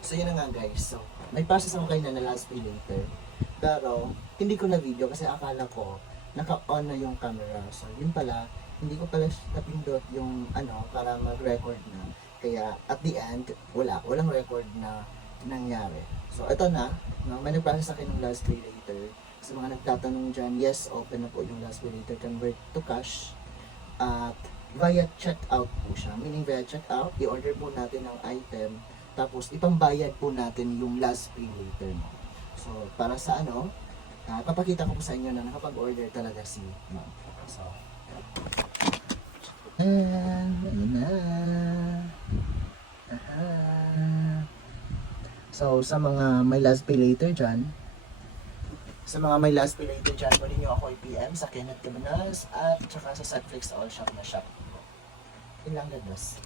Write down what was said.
So yun na nga guys. So may process ako kayo na last pay later. Pero hindi ko na video kasi akala ko naka-on na yung camera. So yun pala, hindi ko pala napindot yung ano para mag-record na. Kaya at the end, walang record na nangyari. So ito na, no, may nag-process akin ng last pay later. Sa mga nagtatanong dyan, yes, open na po yung last pay later, convert to cash. At via checkout po siya. Meaning via checkout, i-order po natin ang item, tapos ipambayad po natin yung last pay later mo. So, para sa ano, papakita ko po sa inyo na nakapag-order talaga si ma'am. So, ayun na. So, sa mga may last pay later dyan, pwede nyo ako i-PM sa Kenneth Cabanas at saka sa Setflix All Shop na shop. Yun lang, God bless.